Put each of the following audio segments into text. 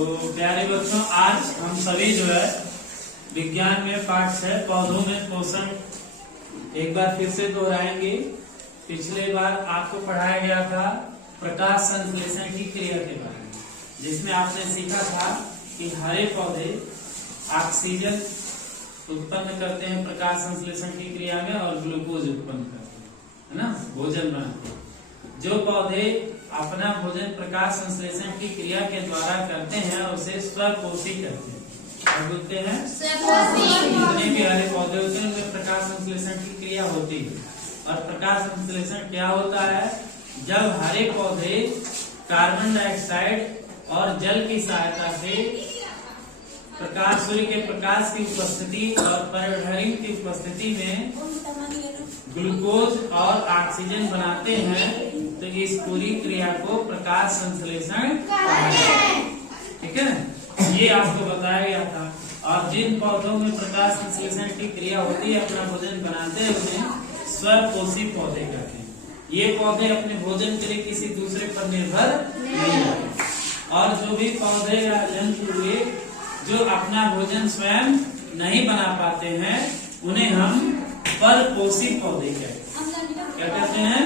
तो प्यारे बच्चों, आज हम सभी जो है विज्ञान में पाठ 6 पौधों में पोषण एक बार फिर से दोहराएंगे। पिछले बार आपको पढ़ाया गया था प्रकाश संश्लेषण की क्रिया के बारे में, जिसमें आपने सीखा था कि हरे पौधे ऑक्सीजन उत्पन्न करते हैं प्रकाश संश्लेषण की क्रिया में और ग्लूकोज उत्पन्न करते हैं, है ना, भोजन बनाते हैं। जो पौधे अपना भोजन प्रकाश संश्लेषण की क्रिया के द्वारा करते हैं उसे स्वपोषी कहते हैं। क्या बोलते हैं? जितने भी हरे पौधे होते हैं उनमें प्रकाश संश्लेषण की क्रिया होती है। और प्रकाश संश्लेषण क्या होता है? जब हरे पौधे कार्बन डाइऑक्साइड और जल की सहायता से प्रकाश, सूर्य के प्रकाश की उपस्थिति और पर्यावरण की उपस्थिति में ग्लूकोज और ऑक्सीजन बनाते हैं, तो इस पूरी क्रिया को प्रकाश संश्लेषण कहते हैं। ठीक है, ये आपको बताया गया था। और जिन पौधों में प्रकाश संश्लेषण की क्रिया होती है, अपना भोजन बनाते हैं, उन्हें स्वपोषी पौधे कहते हैं। ये पौधे अपने भोजन के लिए किसी दूसरे पर निर्भर नहीं रहते। और जो भी पौधे या जंतु हुए जो अपना भोजन स्वयं नहीं बना पाते हैं, उन्हें हम परपोषी पौधे कहते हैं। क्या कहते हैं?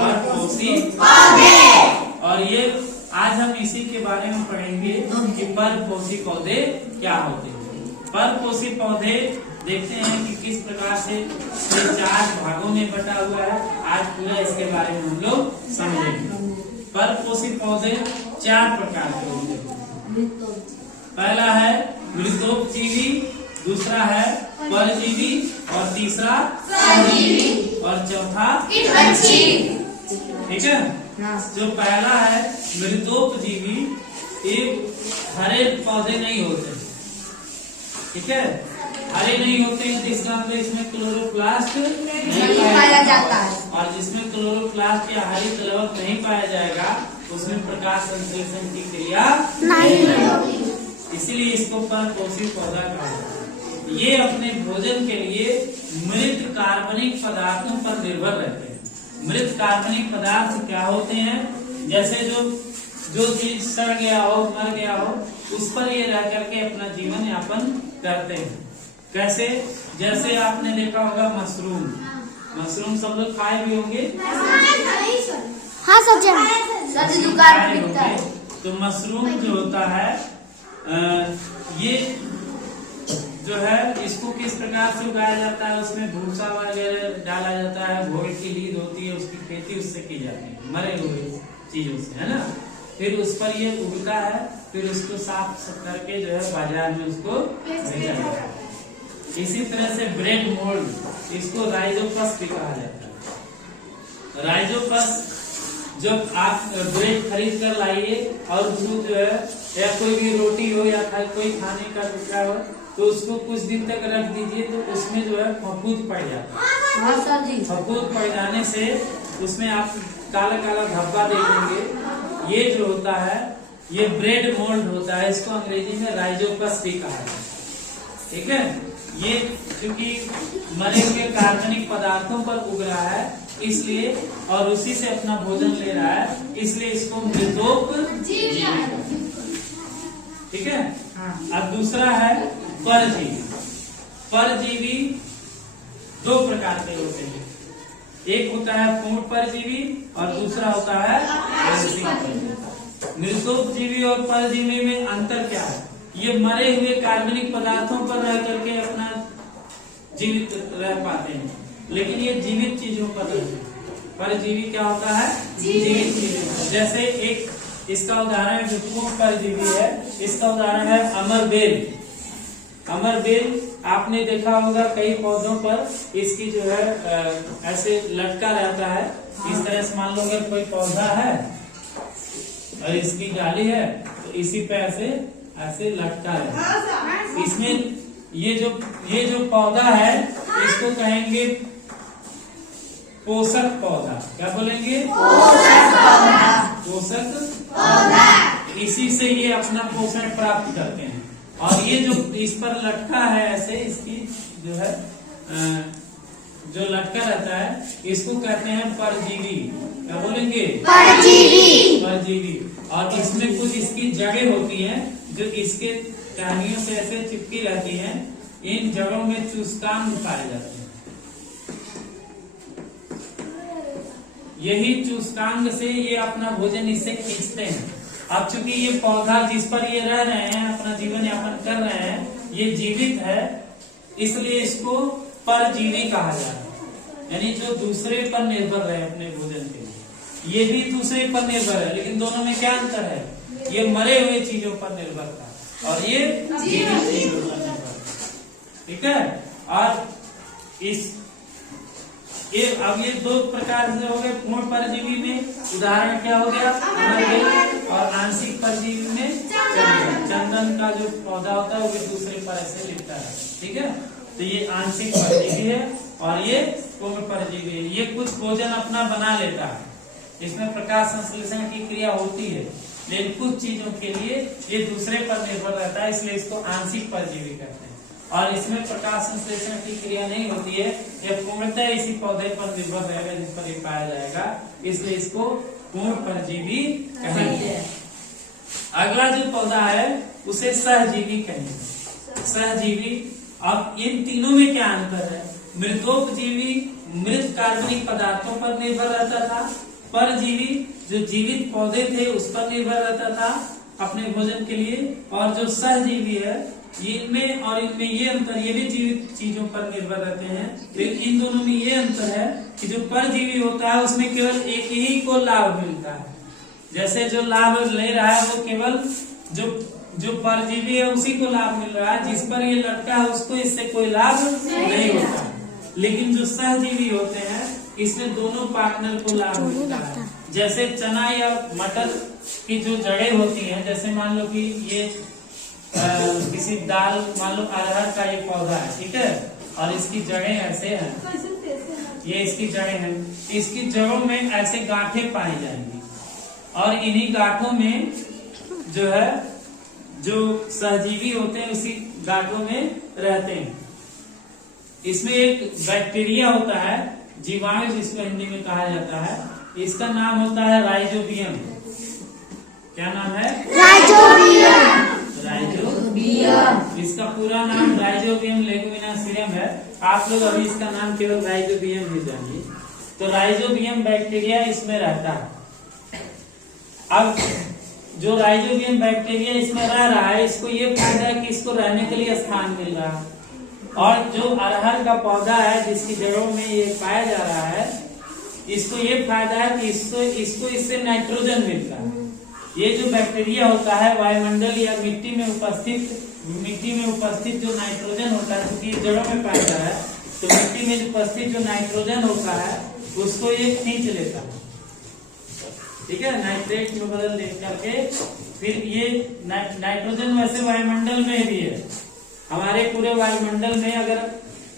परपोषी पौधे। और ये आज हम इसी के बारे में पढ़ेंगे कि परपोषी पौधे क्या होते हैं। परपोषी पौधे देखते हैं कि किस प्रकार से 4 भागों में बटा हुआ है। आज पूरा इसके बारे में हम लोग समझेंगे। परपोषी पौधे 4 प्रकार के होते हैं। पहला है मृतोपजीवी, दूसरा है परजीवी और तीसरा सजीवी और चौथा कीटपक्षी। ठीक है, जो पहला है मृतोपजीवी, ये हरे पौधे नहीं होते। ठीक है, हरे नहीं होते हैं तो इसका मतलब इसमें क्लोरोप्लास्ट नहीं पाया जाता है। और जिसमें क्लोरोप्लास्ट या हरित लवक नहीं पाया जाएगा उसमें प्रकाश संश्लेषण की क्रिया नहीं होगी, इसीलिए इसको परपोषी पौधा कहा जाता है। ये अपने भोजन के लिए मृत कार्बनिक पदार्थों पर निर्भर रहते हैं। मृत कार्बनिक पदार्थ क्या होते हैं? जैसे जो चीज सड़ गया हो, मर गया हो, उस पर ये रह करके अपना जीवन यापन करते हैं। कैसे? जैसे आपने देखा होगा मशरूम। मशरूम सब लोग खाए भी होंगे। हाँ, सब्जी दुकान मिलता है। तो मशरूम जो होता है, ये जो है इसको किस प्रकार से उगाया जाता है? उसमें भूसा वगैरह डाला जाता है, घोल की लीद होती है, उसकी खेती उससे की जाती है, मरे हुए चीजों से, है ना। फिर उस पर ये उगता है, फिर उसको साफ करके जो है बाजार में उसको भेजा जाता है। इसी तरह से ब्रेड मोल्ड, इसको राइजोपस भी कहा जाता है। राइजोपस, जब आप ब्रेड खरीद कर लाइए और उसको जो है, या कोई भी रोटी हो या कोई खाने का टुकड़ा हो, तो उसको कुछ दिन तक रख दीजिए, तो उसमें जो है फफूंद पड़ जाता है। फफूंद पड़ जाने से उसमें आप काला काला धब्बा देखेंगे। ये जो होता है ये ब्रेड मोल्ड होता है। इसको अंग्रेजी में राइजोपस भी कहा जाता है। ठीक है, ये क्योंकि मरे हुए कार्बनिक पदार्थों पर उग रहा है इसलिए, और उसी से अपना भोजन ले रहा है, इसलिए इसको मृतोपजीवी। ठीक है। अब दूसरा है परजीवी। परजीवी 2 प्रकार के होते हैं। एक होता है पूर्ण परजीवी और दूसरा होता है आंशिक परजीवी। मृतोपजीवी और परजीवी में अंतर क्या है? ये मरे हुए कार्बनिक पदार्थों पर रह करके अपना जीवित रह पाते हैं, लेकिन ये जीवित चीजों पर रहते हैं। परजीवी क्या होता है? जीवित चीजों। जैसे एक इसका उदाहरण जो पूर्ण परजीवी है, इसका उदाहरण है अमरबेल। अमरबेल आपने देखा होगा कई पौधों पर इसकी जो है ऐसे लटका रहता है। इस तरह से मान लो अगर कोई पौधा है और इसकी डाली है, तो इसी पे ऐसे लटका है। इसमें ये जो पौधा है इसको कहेंगे पोषक पौधा। क्या बोलेंगे? पोषक पौधा। इसी से ये अपना पोषण प्राप्त करते हैं। और ये जो इस पर लटका है ऐसे, इसकी जो है जो लटका रहता है, इसको कहते हैं परजीवी। क्या बोलेंगे? परजीवी। परजीवी। और इसमें कुछ इस जड़ें होती हैं जो इसके टहनियों से ऐसे चिपकी रहती हैं, इन जड़ों में चूस्कांग पाए जाते हैं। यही चूस्कांग से ये अपना भोजन इससे खींचते हैं। अब चूंकि ये पौधा जिस पर ये रह रहे हैं, अपना जीवन यापन कर रहे हैं, ये जीवित है, इसलिए इसको परजीवी कहा जा रहा है। यानी जो दूसरे पर निर्भर रहे अपने भोजन के लिए, ये भी दूसरे पर निर्भर है, लेकिन दोनों में क्या अंतर है? ये मरे हुए चीजों पर निर्भर था और ये जीवित चीजों पर निर्भर। ठीक है। और अब ये दो प्रकार से हो गए पूर्ण परजीवी में। उदाहरण क्या हो गया? अमरबेल। और आंशिक परजीवी में चंदन। चंदन का जो पौधा होता है वो भी दूसरे पर ऐसे लिखता है। ठीक है। तो ये आंशिक परजीवी है और ये पूर्ण परजीवी है। ये कुछ भोजन अपना बना लेता है, इसमें प्रकाश संश्लेषण की क्रिया होती है, लेकिन कुछ चीजों के लिए ये दूसरे पर निर्भर रहता है, इसलिए इसको आंशिक परजीवी कहते हैं। और इसमें प्रकाश संश्लेषण की क्रिया नहीं होती है, यह पूर्णतः इसी पौधे पर निर्भर रहेगा जिस पर ये पाया जाएगा, इसलिए इसको पूर्ण परजीवी कहेंगे। अगला जो पौधा है उसे सहजीवी कहेंगे। सहजीवी। अब इन तीनों में क्या अंतर है? मृतोपजीवी मृत कार्बनिक पदार्थों पर निर्भर रहता था, परजीवी जो जीवित पौधे थे उस पर निर्भर रहता था अपने भोजन के लिए, और जो सहजीवी है इनमें और इनमें ये अंतर, ये भी जीवित चीजों पर निर्भर रहते हैं, लेकिन इन दोनों में ये अंतर है कि जो परजीवी होता है उसमें केवल एक ही को लाभ मिलता है। जैसे जो लाभ ले रहा है वो केवल जो परजीवी है उसी को लाभ मिल रहा है, जिस पर ये लटका है उसको इससे कोई लाभ नहीं होता। लेकिन जो सहजीवी होते हैं इसमें दोनों पार्टनर को लाभ मिलता है। जैसे चना या मटर की जो जड़ें होती हैं, जैसे मान लो कि ये किसी दाल, मान लो अरहर का ये पौधा है, ठीक है, और इसकी जड़ें ऐसे हैं, ये इसकी जड़ें हैं, इसकी जड़ों में ऐसे गांठें पाई जाएंगी और इन्हीं गांठों में जो है जो सहजीवी होते हैं उसी गांठों में रहते हैं। इसमें एक बैक्टीरिया होता है, जीवाणु जिसको हिंदी में कहा जाता है, इसका नाम होता है राइजोबियम। क्या नाम है? राइजोबियम। इसका पूरा नाम राइजोबियम लेगुमिनोसियम है। आप लोग अभी इसका नाम केवल राइजोबियम ही जानिए। तो राइजोबियम बैक्टीरिया इसमें रहता है। अब जो राइजोबियम बैक्टीरिया इसमें रह रहा है, इसको ये फायदा है कि इसको रहने के लिए स्थान मिल रहा है, और जो अरहर का पौधा है जिसकी जड़ों में ये पाया जा रहा है, इसको ये फायदा है कि इसको इससे नाइट्रोजन मिलता है। ये जो बैक्टीरिया होता है वायुमंडल या मिट्टी में उपस्थित जो नाइट्रोजन होता है, क्योंकि जड़ों में पाया जा रहा है, तो मिट्टी में उपस्थित जो नाइट्रोजन होता है उसको ये खींच लेता है। ठीक है, नाइट्रेट में बदल दे करके फिर ये नाइट्रोजन वैसे वायुमंडल में भी है। हमारे पूरे वायुमंडल में अगर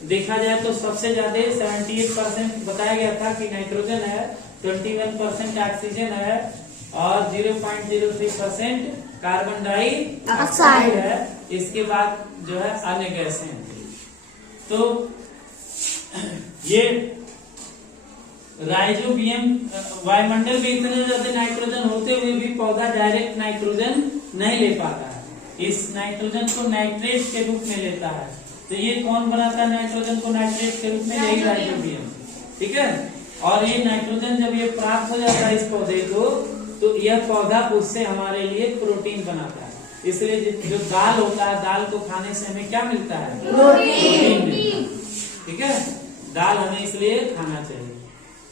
देखा जाए तो सबसे ज्यादा 78% बताया गया था कि नाइट्रोजन है, 21% ऑक्सीजन है और 0.03% कार्बन डाइऑक्साइड है। इसके बाद जो है अन्य गैसें हैं। तो ये राइजोबियम वायुमंडल में इतने ज्यादा नाइट्रोजन होते हुए भी पौधा डायरेक्ट नाइट्रोजन नहीं ले पाता है, इस नाइट्रोजन को नाइट्रेट के रूप में लेता है। तो ये कौन बनाता है नाइट्रोजन को नाइट्रेट के रूप में? यही राइजोबियम। ठीक है, और ये नाइट्रोजन जब ये प्राप्त हो जाता है इस पौधे को, तो यह पौधा उससे हमारे लिए प्रोटीन बनाता है। इसलिए जो दाल होता है, दाल को खाने से हमें क्या मिलता है? प्रोटीन मिलता है। ठीक है, दाल हमें इसलिए खाना चाहिए।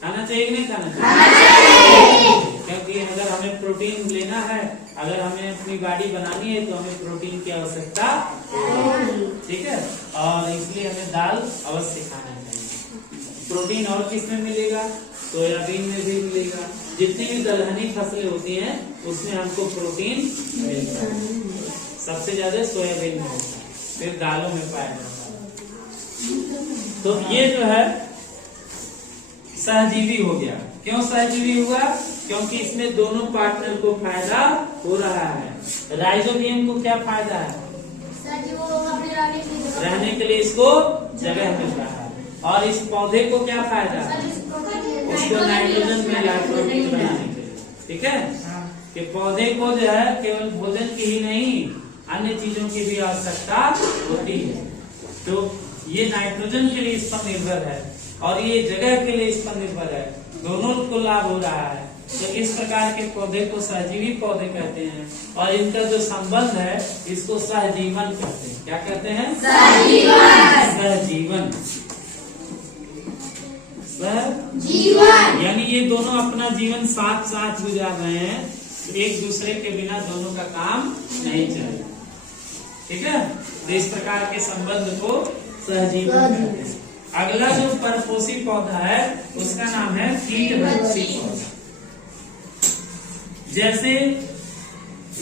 खाना चाहिए कि नहीं खाना चाहिए? क्योंकि अगर हमें प्रोटीन लेना है, अगर हमें अपनी बॉडी बनानी है, तो हमें प्रोटीन की आवश्यकता है। ठीक है, और इसलिए हमें दाल अवश्य खाना चाहिए। प्रोटीन और किस में मिलेगा? सोयाबीन में भी मिलेगा। जितनी भी दलहनी फसलें होती हैं उसमें हमको प्रोटीन मिलता है, सबसे ज्यादा सोयाबीन में होता है, फिर दालों में पाया जाता है। तो ये जो है सहजीवी हो गया। क्यों सहजीवी हुआ? क्योंकि इसमें दोनों पार्टनर को फायदा हो रहा है। राइजोबियम को क्या फायदा है? रहने के लिए इसको जगह मिल रहा है, और इस पौधे को क्या फायदा है? इसको नाइट्रोजन मिला प्रोटीन बनाने के लिए। ठीक है, कि पौधे को जो है केवल भोजन की ही नहीं अन्य चीजों की भी आवश्यकता होती है। तो ये नाइट्रोजन के लिए इस पर निर्भर है और ये जगह के लिए इस पर निर्भर है, दोनों को लाभ हो रहा है। तो इस प्रकार के पौधे को सहजीवी पौधे कहते हैं और इनका जो संबंध है इसको सहजीवन कहते हैं। क्या कहते हैं? सहजीवन। सहजीवन यानी ये दोनों अपना जीवन साथ साथ गुजार रहे हैं, एक दूसरे के बिना दोनों का काम नहीं चलेगा। ठीक है, तो इस प्रकार के संबंध को सहजीवन कहते हैं। अगला जो परपोषी पौधा है उसका नाम है कीटभक्षी पौधा। जैसे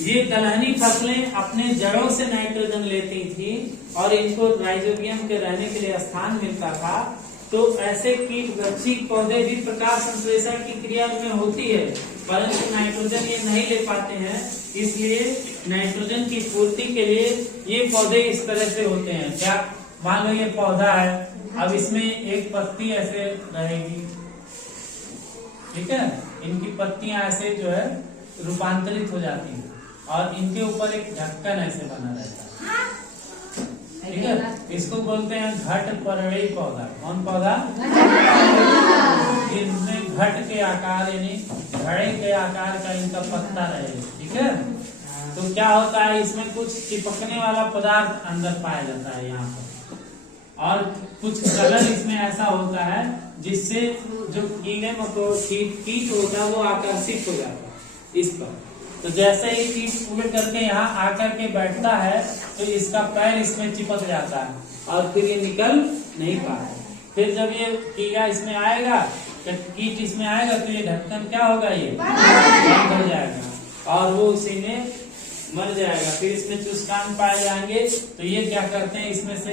ये दलहनी फसलें अपने जड़ों से नाइट्रोजन लेती थी और इनको राइजोबियम के रहने के लिए स्थान मिलता था, तो ऐसे कीटभक्षी पौधे भी प्रकाश संश्लेषण की क्रिया में होती है, परंतु नाइट्रोजन ये नहीं ले पाते हैं। इसलिए नाइट्रोजन की पूर्ति के लिए ये पौधे इस तरह से होते हैं। क्या मान लो ये पौधा है, अब इसमें एक पत्ती ऐसे रहेगी, ठीक है, इनकी पत्तियां ऐसे जो है रूपांतरित हो जाती है और इनके ऊपर एक ढक्कन ऐसे बना रहता है, ठीक है। इसको बोलते हैं घटपर्णी पौधा। कौन पौधा? इनमें घट के आकार यानी घड़े के आकार का इनका पत्ता रहे, ठीक है। तो क्या होता है, इसमें कुछ चिपकने वाला पदार्थ अंदर पाया जाता है यहाँ पर, और कुछ कलर इसमें ऐसा होता है जिससे जो कीड़े मकोड़े कीट होता है वो आकर्षित हो जाता है इस पर। तो जैसे ही कीट उड़ करके यहाँ आकर के बैठता है तो इसका पैर इसमें चिपक जाता है और फिर ये निकल नहीं पाता। फिर जब ये कीड़ा इसमें आएगा, जब कीट इसमें आएगा तो ये ढक्कन क्या होगा, ये बंद हो जाएगा और वो उसी में मर जाएगा। फिर इसमें चुस्कान पाए जाएंगे तो ये क्या करते हैं, इसमें से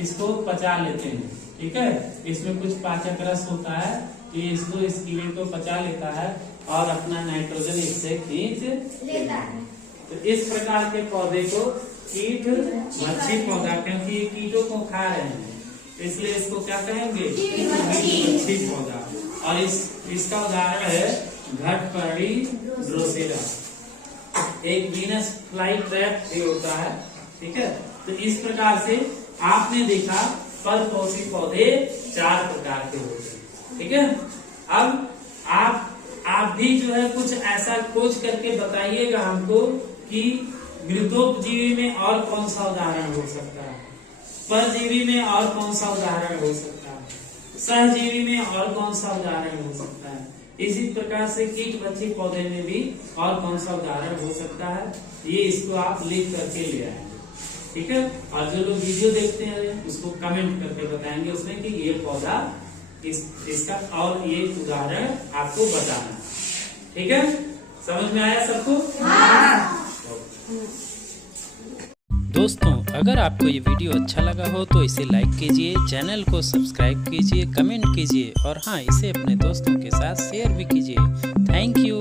इसको पचा लेते हैं, ठीक है। इसमें कुछ पाचक रस होता है, ये इसको इस कीड़े को पचा लेता है और अपना नाइट्रोजन इससे खींच लेता है। तो इस प्रकार के पौधे को कीटभक्षी पौधा, क्योंकि ये कीटों को खा रहे हैं इसलिए इसको क्या कहेंगे, कीटभक्षी पौधा। और इसका उदाहरण है घटपर्णी ड्रोसेरा, एक वीनस फ्लाई ट्रैप भी होता है, ठीक है। तो इस प्रकार से आपने देखा परपोषी पौधे 4 प्रकार के होते हैं, ठीक है। अब आप भी जो है कुछ ऐसा खोज करके बताइएगा हमको कि मृतोपजीवी में और कौन सा उदाहरण हो सकता है, परजीवी में और कौन सा उदाहरण हो सकता है, सहजीवी में और कौन सा उदाहरण हो सकता है। इसी प्रकार से कीटभक्षी पौधे में भी और कौन सा उदाहरण हो सकता है, ये इसको आप लिख करके ले आएंगे, ठीक है। और जो लोग वीडियो देखते हैं उसको कमेंट करके बताएंगे उसमें कि ये पौधा इसका और ये उदाहरण आपको बताना, ठीक है। समझ में आया सबको? दोस्तों, अगर आपको ये वीडियो अच्छा लगा हो तो इसे लाइक कीजिए, चैनल को सब्सक्राइब कीजिए, कमेंट कीजिए और हाँ, इसे अपने दोस्तों के साथ शेयर भी कीजिए। Thank you.